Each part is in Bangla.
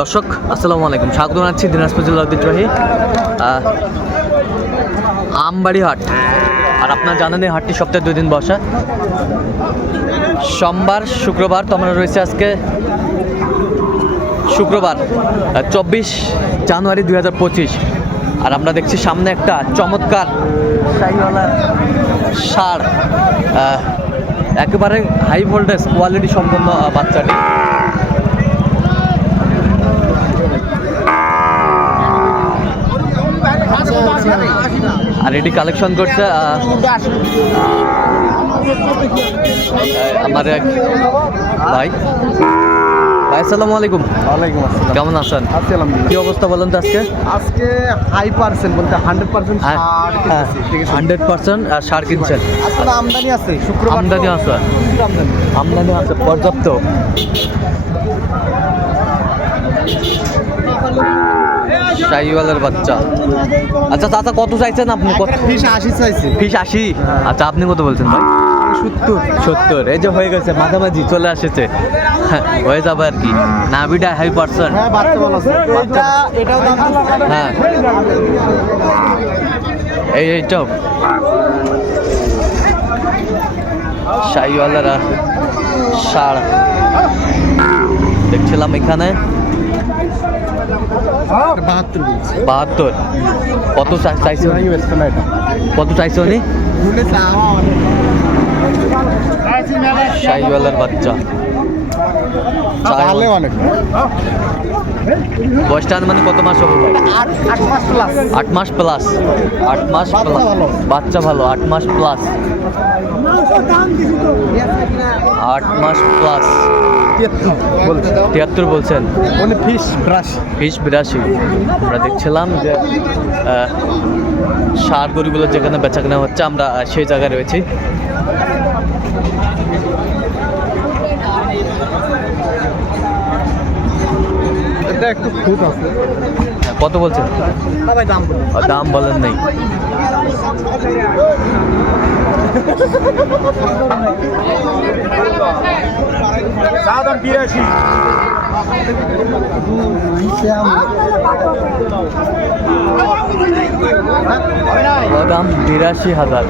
দর্শক, আসসালামু আলাইকুম। স্বাগত জানাচ্ছি দিনাজপুর জেলার ঐতিহ্যবাহী আমবাড়ি হাট। আর আপনারা জানেন এই হাটটি সপ্তাহে দুই দিন বসা। সোমবার, শুক্রবার, তো আমরা রয়েছে আজকে শুক্রবার চব্বিশ জানুয়ারি দুই হাজার পঁচিশ। আর আমরা দেখছি সামনে একটা চমৎকার সার একেবারে হাই ভোল্টেজ কোয়ালিটি সম্পন্ন বাচ্চাটি। আর এটি কালেকশন করছে আমার এক ভাই। ভাই আসসালামু আলাইকুম। ওয়ালাইকুম আসসালাম। কেমন আছেন? আছি আলহামদুলিল্লাহ। কি অবস্থা বলেন তো আজকে? আজকে হাই পার্সেন্ট বলতে হান্ড্রেড পার্সেন্ট হ্যাঁ, সার ঠিক আছে হান্ড্রেড পার্সেন্ট সার কিনছেন? আসলে আমদানি আছে শুক্রবার আমদানি আছে? আমদানি। আমদানি আছে পর্যাপ্ত। শাহিওয়ালের বাচ্চা। আচ্ছা চাচা কত চাইছেন আপনি? কত? ফিস আশি চাইছি। ফিস আশি? আচ্ছা আপনি কত বলছেন ভাই? সত্তর। সত্তর। এই যে হয়ে গেছে মাঝামাঝি চলে আসেছে। হ্যাঁ, যাবে আর কি। নাভিটা হাই পার্সেন্ট হ্যাঁ। হ্যাঁ। এই এইটাও শাহিওয়ালারা ষাড় দেখছিলাম এখানে। বাহাত্তর বাহাত্তর। কত চাইছে কত চাইছে উনি? শাহিওয়ালার বাচ্চা। ভালো অনেক। বয়সটা মানে কত মাস হবে আট আট মাস প্লাস আট মাস প্লাস আট মাস বাচ্চা প্লাস ভালো। বাচ্চা ভালো আট মাস প্লাস আট মাস প্লাস তিয়াত্তর। বলছেন। উনি ফিস ব্রাশ। আমরা দেখছিলাম যে সার গরুগুলো যেখানে বেচা কেনা হচ্ছে আমরা সেই জায়গায় রয়েছি। এটা একটু ফুট আছে। কত বলছেন? দাম বলেন। নেই। বিরাশি। ও দাম বিরাশি হাজার।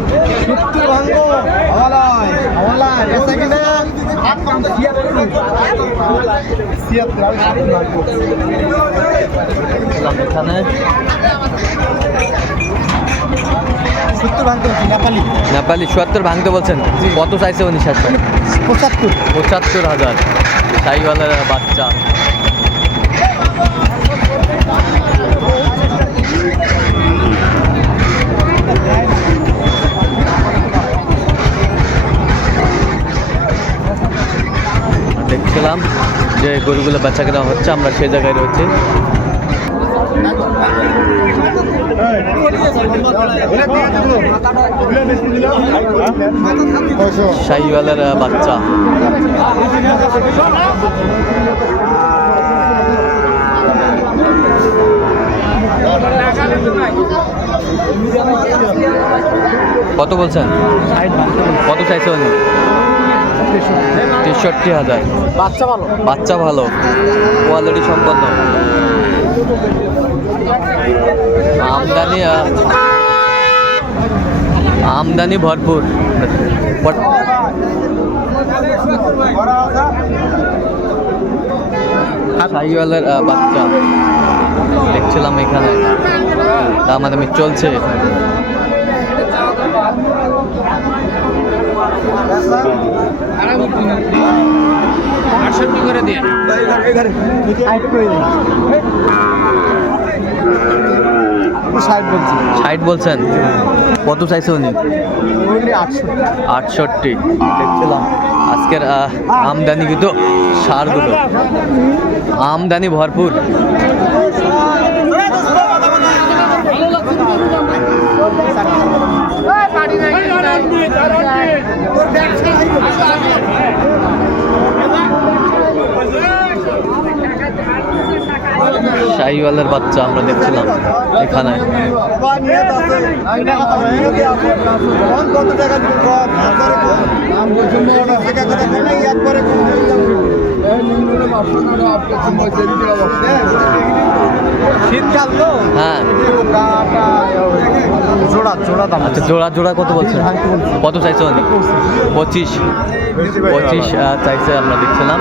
এখানে নেপালি নেপালি চুয়াত্তর ভাঙতে বলছেন। কত চাইছে উনি শেষ পঁচাত্তর। পঁচাত্তর হাজার। সাইওয়ালার বাচ্চা। দেখছিলাম যে গরুগুলো বেচা কেনা হচ্ছে, আমরা সেই জায়গায় রয়েছি। শাহিওয়ালার বাচ্চা। কত বলছেন? কত চাইছে তেষট্টি হাজার। বাচ্চা ভালো? বাচ্চা ভালো। কোয়ালিটি সম্পন্ন। আমদানি আমদানি ভরপুর। আহ, বাচ্চা। দেখছিলাম এখানে। দামাদামি চলছে। ষাট বলছি ষাট বলছেন? কত চাইছে উনি? আটষট্টি। দেখছিলাম। আজকের আমদানি কিন্তু সারগুলো। আমদানি ভরপুর। শাহিওয়ালের বাচ্চা আমরা দেখছিলাম এখানে। কত টাকা শীতকাল তো হ্যাঁ। জোড়া জোড়া দাম আচ্ছা জোড়া জোড়া কত বলছেন? কত চাইছো পঁচিশ। পঁচিশ চাইছে আমরা দেখছিলাম।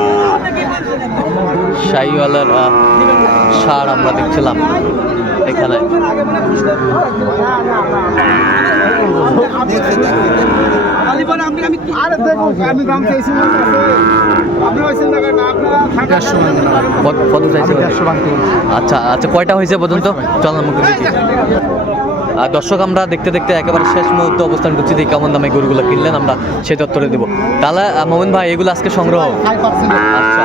শাহিওয়ালার সার আমরা দেখছিলাম এখানে। কত- চাইছে আচ্ছা আচ্ছা কয়টা হয়েছে পর্যন্ত? চল আমাকে দেখি দর্শক, আমরা দেখতে দেখতে একেবারে শেষ মুহূর্ত অবস্থান করছি দেখি কেমন দামে গরুগুলো কিনলেন, আমরা সেই তত্ত্বরে দেবো। তাহলে মোমেন ভাই, এগুলো আজকে সংগ্রহ? আচ্ছা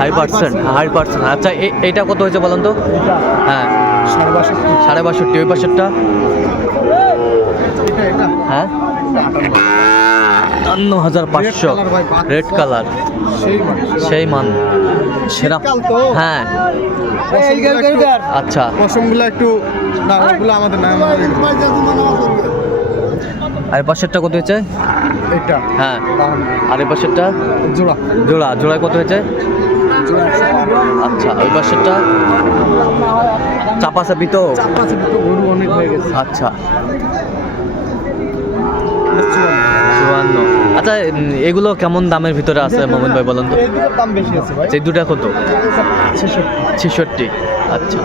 হাই পার্সেন্ট হাই পার্সেন্ট। আচ্ছা এটা কত হয়েছে বলেন তো? হ্যাঁ। সাড়ে বাষট্টি। ওই হ্যাঁ? আটান্ন হাজার পাঁচশো। Red colour. সেই মানে। মান সেরা হ্যাঁ। আচ্ছা। পশমগুলো একটু আমাদের না আর এই পাশেরটা কত হয়েছে? এটা। হ্যাঁ। আর এই পাশেরটা? জোড়া। জোড়া। জোড়ায় কত হয়েছে? আচ্ছা ওই পাশেরটা? চাপা চাপি তো হয়ে গেছে। আচ্ছা। আচ্ছা এগুলো কেমন দামের ভিতরে আছে মোমেন ভাই বলেন তো? এই দুটোর দাম বেশি আছে ভাই। এই দুটা কত? ছেষট্টি। আচ্ছা।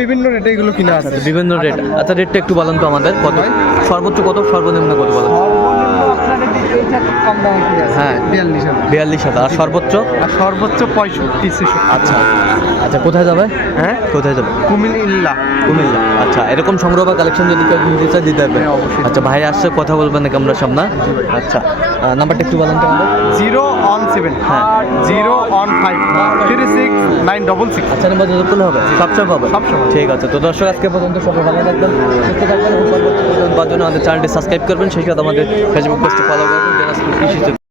বিভিন্ন রেটে এগুলো কিনা আছে। বিভিন্ন রেট আচ্ছা রেটটা একটু বলেন তো আমাদের। কত? সর্বোচ্চ কত সর্বনিম্ন কত বলেন? কম দামে হ্যাঁ। বিয়াল্লিশ হাজার। বিয়াল্লিশ হাজার। আর সর্বোচ্চ? আর সর্বোচ্চ পঁয়ষট্টি ছেষট্টি। আচ্ছা। আচ্ছা কোথায় যাবে? হ্যাঁ? কোথায় যাবে? কুমিল্লা। কুমিল্লা। আচ্ছা এরকম সংগ্রহ বা কালেকশন যদি কেউ নিতে চায় দিতে হবে হ্যাঁ, অবশ্যই। আচ্ছা ভাই আসছে কথা বলবেন নাকি আমরা সামনে? আচ্ছা। নাম্বারটা একটু বলেন তো জিরো ওয়ান সেভেন। হ্যাঁ। Zero one five. Three six nine double six. আচ্ছা নাম্বার যত করলে হবে সবসময় পাবে সবসময়। ঠিক আছে তো দর্শক আজকে পর্যন্ত সবাই ভালো থাকবেন সুস্থ থাকবেন পরবর্তী পর্যন্ত আমাদের চ্যানেলটি সাবস্ক্রাইব করবেন। সেই সাথে আমাদের ফেসবুক পেজটি ফলো করবেন